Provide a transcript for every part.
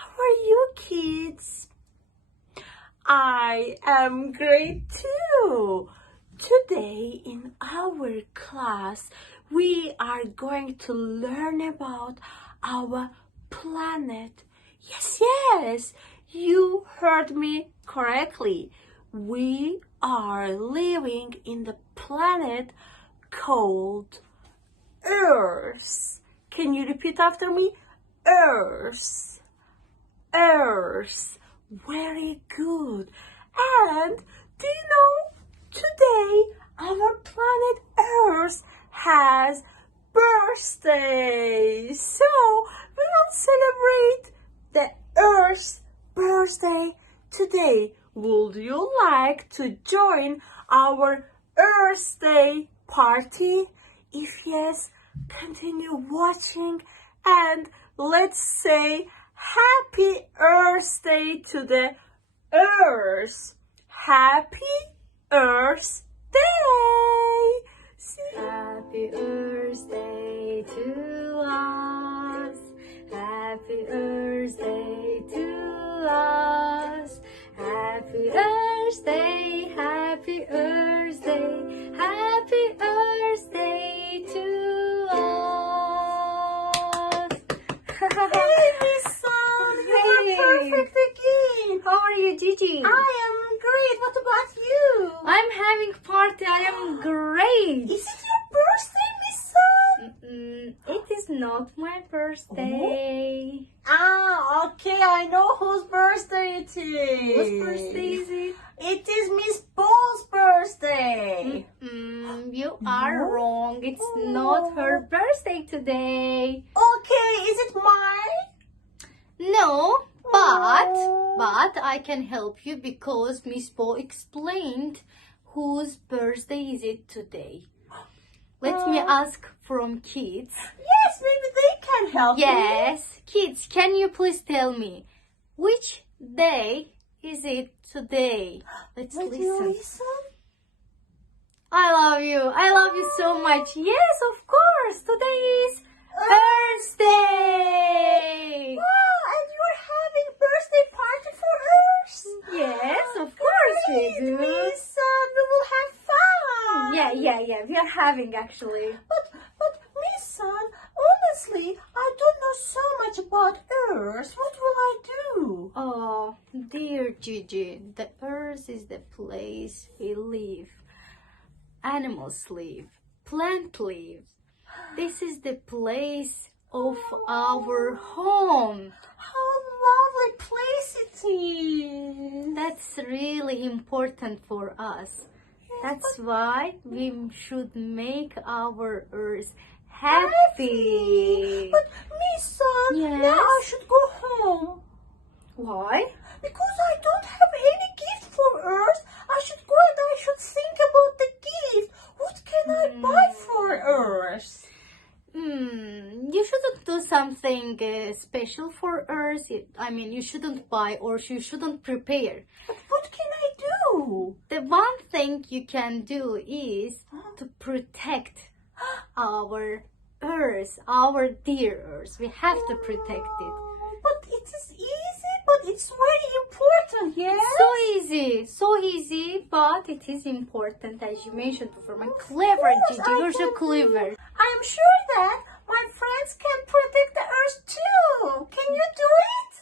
How are you, kids? I am great too. Today in our class, we are going to learn about our planet. Yes, you heard me correctly. We are living in the planet called Earth. Can you repeat after me? Earth. Earth. Very good. And do you know, today our planet Earth has birthday. So we will celebrate the Earth's birthday today. Would you like to join our Earth Day party? If yes, continue watching and let's say Happy Earth Day to the Earth. Happy Earth Day. Happy Earth Day to us. Happy Earth Day to us. Happy Earth Day. Happy Earth Day. Happy Earth Day to us. Hey, Miss Sun, you are perfect again. How are you, Gigi? I am great. What about you? I'm having party. I am great. Is it your birthday, Miss Sun? It is not my birthday. Ah, okay. I know whose birthday it is. Whose birthday is it? It is Miss Ball's birthday. You are wrong. It's not her birthday today. Okay, is it mine? No, but I can help you because Miss Bo explained whose birthday is it today. Let me ask from kids. Yes, maybe they can help me. Yes, kids, can you please tell me which day is it today? Let's Would listen. you listen? I love you. I love you so much. Yes, of course. Today is Earth Day. Wow, and you're having birthday party for Earth? Yes, of course we do. Miss, we will have fun. Yeah. We are having actually. But Miss Sun, honestly, I don't know so much about Earth. What will I do? Oh, dear Gigi, the Earth is the place we live. Animals live. Plant live. This is the place of our home. How lovely place it is. That's really important for us. That's why we should make our Earth happy. But Miss Sun, Yes? now I should go home. Why? Because I don't have any gift for Earth. I should go and I should think about the gift. What can I buy for Earth? You shouldn't do something special for Earth. You shouldn't buy or you shouldn't prepare. But what can I do? The one thing you can do is to protect our Earth, our dear Earth. We have to protect it. But it is easy, but it's very important, yes? So easy, but it is important, as you mentioned before. My clever Gigi, you're so clever. I am sure that my friends can protect the Earth too. Can you do it?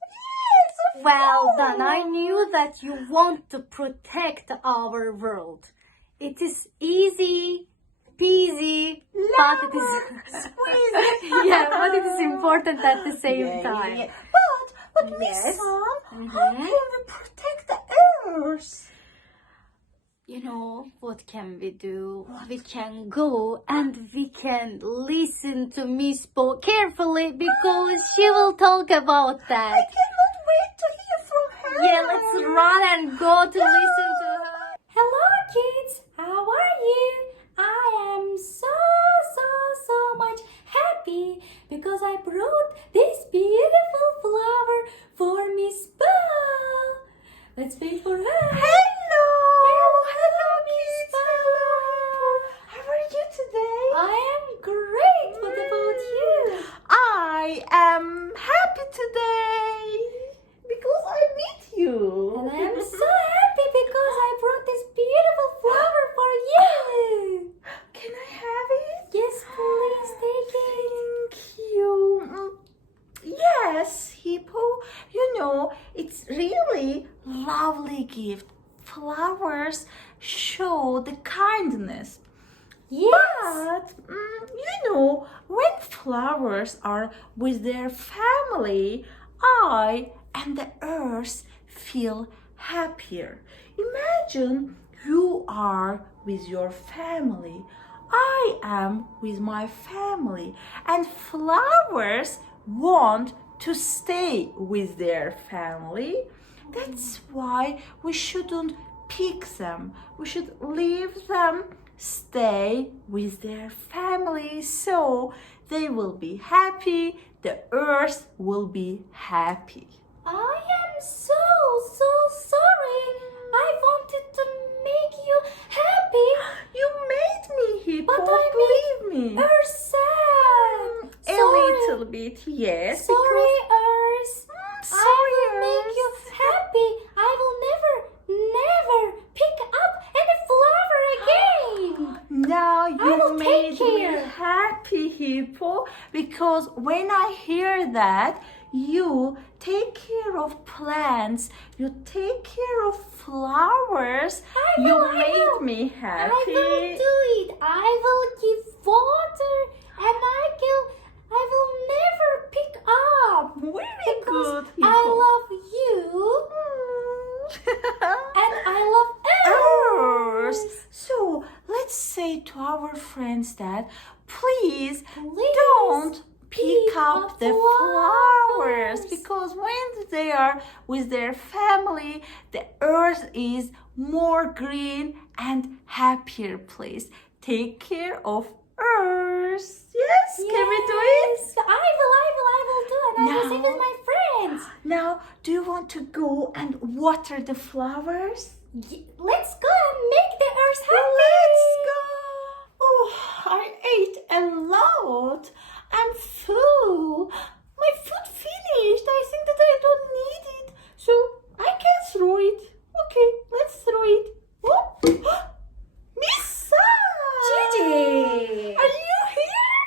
Yes, of Well course. done. I knew that you want to protect our world. It is easy peasy, but it is but it is important at the same time. Yeah. But Miss Yes. Sun, how can we protect the Earth? You know, what can we do? We can go and we can listen to Miss Bo carefully because she will talk about that. I cannot wait to hear from her. Yeah, let's run and go to listen to her. Hello kids, how are you? I am so much happy because I brought this beautiful flower for Miss Bell. Let's wait for her. Hello, Miss kids. Bell. How are you today? I am great. What about you? I am happy happy today because I met you. And I am so happy because I brought this beautiful flower for you. Can I have it? Yes, please take it. Thank you. Yes, Hippo. You know, it's really lovely gift. Flowers show the kindness. Yes. But, you know, when flowers are with their family, I and the earth feel happier. Imagine you are with your family. I am with my family, and flowers want to stay with their family. That's why we shouldn't pick them. We should leave them stay with their family so they will be happy, the earth will be happy. I am so sorry. I wanted to make you happy, You made me, Hippo, but I believe me. Earth sad. A Sorry. little bit, yes. Sorry, Earth. Sorry, I will make you Earth. happy. I will never pick up any flower again. Now I you will made take me care. happy, Hippo, because when I hear that you take care of plants, you take care of flowers, I you will. made me happy. I will do it. I will give water, and I will never pick up. Very Because good, I Hippo. love you, and I love Earth. Earth. So let's say to our friends that please Please don't pick pick up up the flowers. flowers, because when they are with their family, the earth is more green and happier place. Take care of earth. Yes, can we do it? Yes, I will do, and I will sit with Now- my friends. Now, do you want to go and water the flowers? Let's go and make the earth happy. Let's go. Oh, I ate a lot. I'm full. My food finished. I think that I don't need it. So I can throw it. Okay, let's throw it. Oh. Missa! Gigi! Are you here?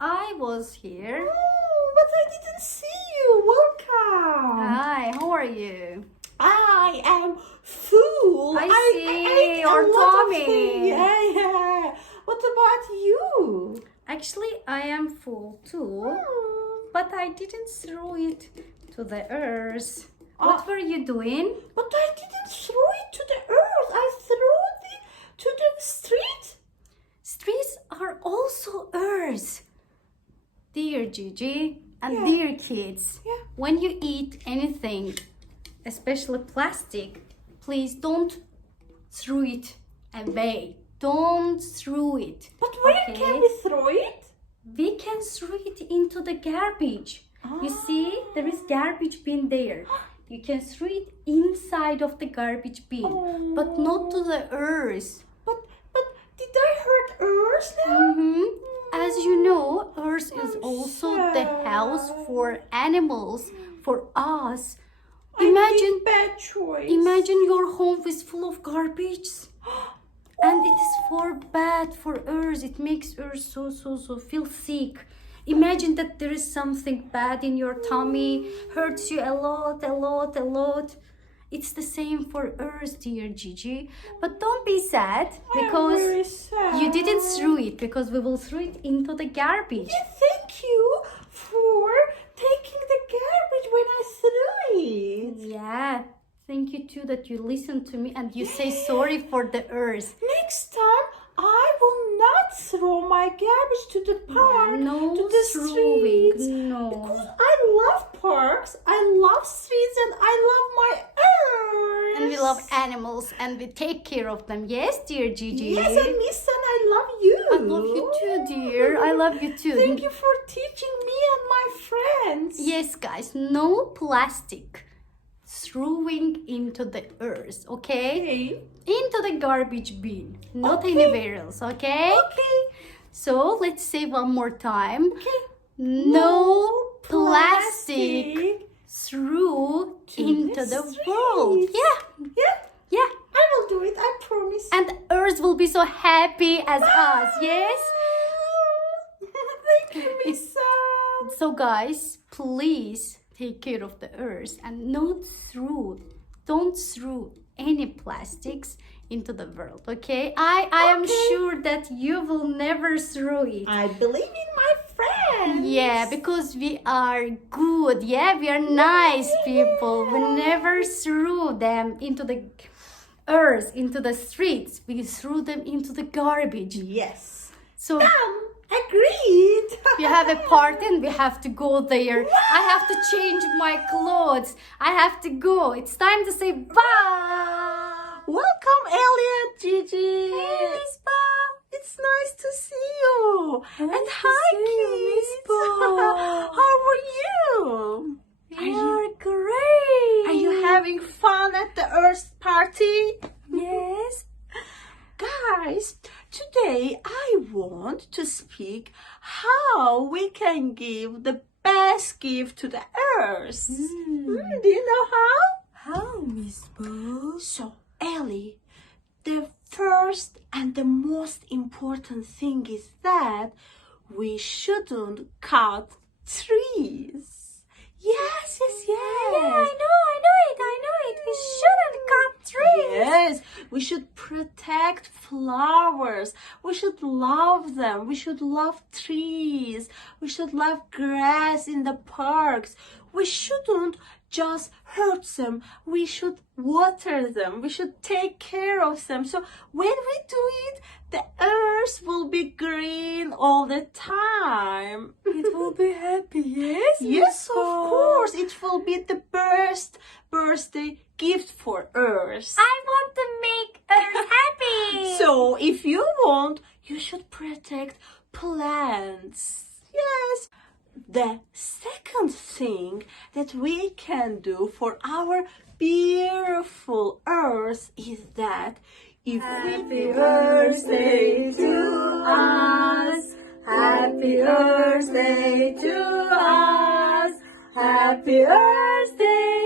I was here. Oh, but I didn't see you. Welcome. Hi, how are you? I am full. I see ate a your lot of tummy. things. Yeah. What about you? Actually, I am full too, but I didn't throw it to the earth. What were you doing? But I didn't throw it to the earth. I threw it to the street. Streets are also earth. Dear Gigi and Yeah. dear kids, Yeah. when you eat anything, especially plastic, please don't throw it away. Don't throw it. But where Okay. can we throw it? We can throw it into the garbage. You see, there is garbage bin there. You can throw it inside of the garbage bin, but not to the earth. But did I hurt earth now? As you know, earth is also the house for animals, for us. I Imagine, did bad choice. imagine your home is full of garbage. And it is for bad for earth. It makes earth so feel sick. Imagine that there is something bad in your tummy, hurts you a lot. It's the same for earth, dear Gigi. But don't be sad because I'm very sad. you didn't throw it, because we will throw it into the garbage. Yeah, thank you for taking the garbage when I threw it. Yeah. Thank you too that you listen to me and you say sorry for the earth. Next time, I will not throw my garbage to the park, no to the throwing, streets. no. Because I love parks, I love streets, and I love my earth. And we love animals and we take care of them. Yes, dear Gigi. Yes, and Miss, and I love you. I love you too, dear. I love you too. Thank you for teaching me and my friends. Yes, guys, no plastic throwing into the earth, okay? Okay. Into the garbage bin, not Okay. anywhere else, okay? Okay. So let's say one more time. Okay. No plastic plastic through into the world. streets. Yeah, Yeah, yeah. I will do it, I promise. And the earth will be so happy as us. Yes. Thank you, Miss Sam. So guys, please take care of the earth and don't throw any plastics into the world, okay? I am sure that you will never throw it. I believe in my friends. Yeah, because we are good. Yeah, we are nice people. We never threw them into the earth, into the streets. We threw them into the garbage. Yes. So Agreed. we have a party and we have to go there. I have to change my clothes. I have to go. It's time to say bye. Welcome, Elliot, Gigi. Hey, Miss Bob. It's nice to see you. And hi, see you, Miss kids. Bob. How are you? We are great. Are you having fun at the Earth party? Yes. Guys, today I want to speak how we can give the best gift to the Earth. Do you know how? How, Miss Bob? So, Ellie, the first and the most important thing is that we shouldn't cut trees. Yes. Yeah, I know it. We shouldn't cut trees. Yes, we should protect flowers. We should love them. We should love trees. We should love grass in the parks. We shouldn't just hurt them. We should water them. We should take care of them. So when we do it, the earth will be green all the time. It will be happy, yes? Yes, of course. It will be the best birthday gift for Earth. I want to make Earth happy. So, if you want, you should protect plants. Yes. The second thing that we can do for our beautiful Earth is that if Happy birthday to us. Happy birthday to us. Happy birthday